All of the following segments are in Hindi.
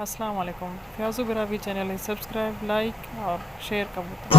अस्सलाम वालेकुम। फ़याज़ बिरावी चैनल सब्सक्राइब लाइक और शेयर का बटन।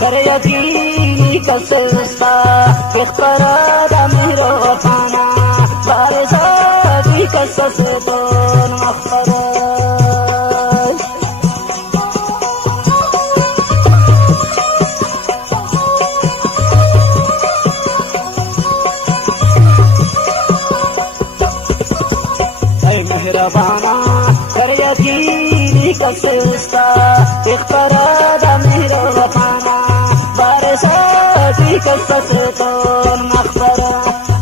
कर यकीनी कसरस्ता किखरा दा मेरो पाना बारिशा दी कसस तो मखरा मेहरबाना कर यकीनी कसरस्ता किखरा दा मेरो पाना बारिशा दी कसस तो मखरा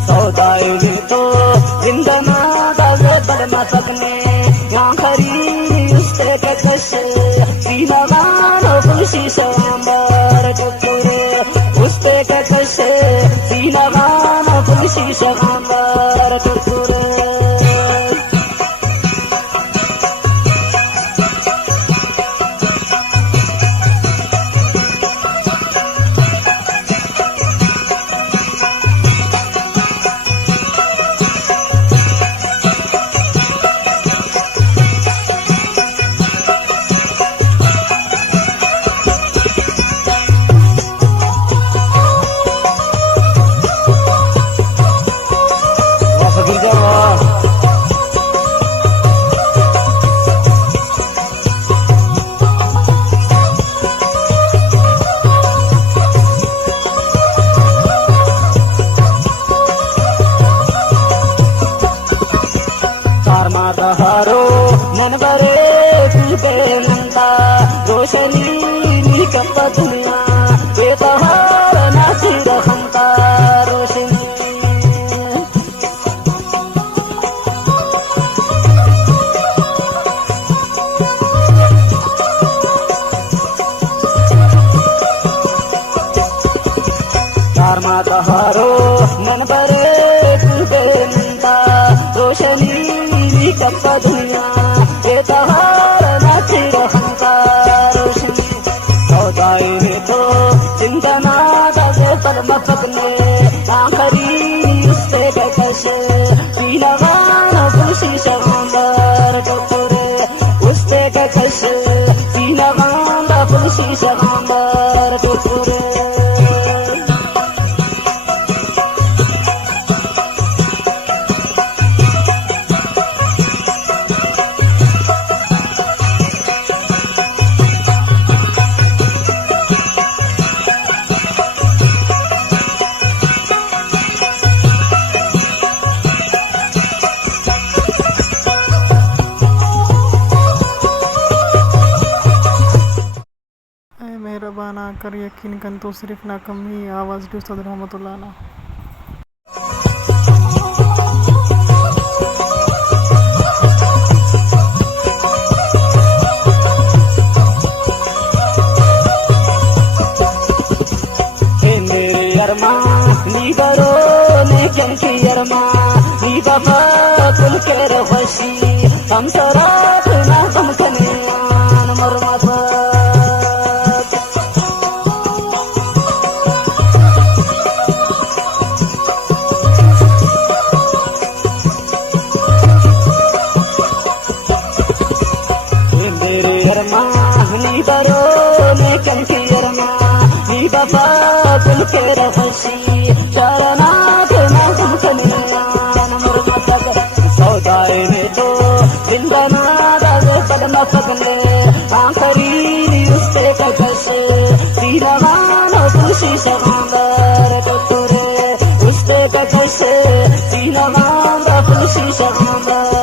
सौदाई में तो जिंदना दावे बड़ मसकने यहाँ खरी उसते कश सीना गानो खुशी शंबर टुकड़े उसते कश सीना गानो खुशी शंबर टुकड़े हारो मन बरे तुझे नंदा रोशनी निकप दुनिया बेतहार नाची रखता रोशनी तार माता हारो मन बरे तुझे नंदा रोशनी कप्पा दुनिया बेतहार नाची रखता रोशनी सौदाई में तो जिंदना दावे पर मफकने आखरी उससे कश पीला गाना खुशी शंबर टुकड़े उससे कश पीला गाना खुशी शंबर टुकड़े मेहरबाना कर यकीन कन तो सिर्फ ना कमी आवाज़ डी उस्ताद रहमतुल्लाह ना नी बरो ने क्योंकि अरमा नी बाबा कुल के रखसी हम सराफ ना तुम कने मरमत मेरे अरमा नी बरो ने क्योंकि अरमा नी बाबा कुल के रखसी सौदाई में तो जिंदना दावे पर मफकने आखरी उससे कश सीना गानो खुशी शंबर टुकड़े उससे कश सीना गानो तुलसी श्याम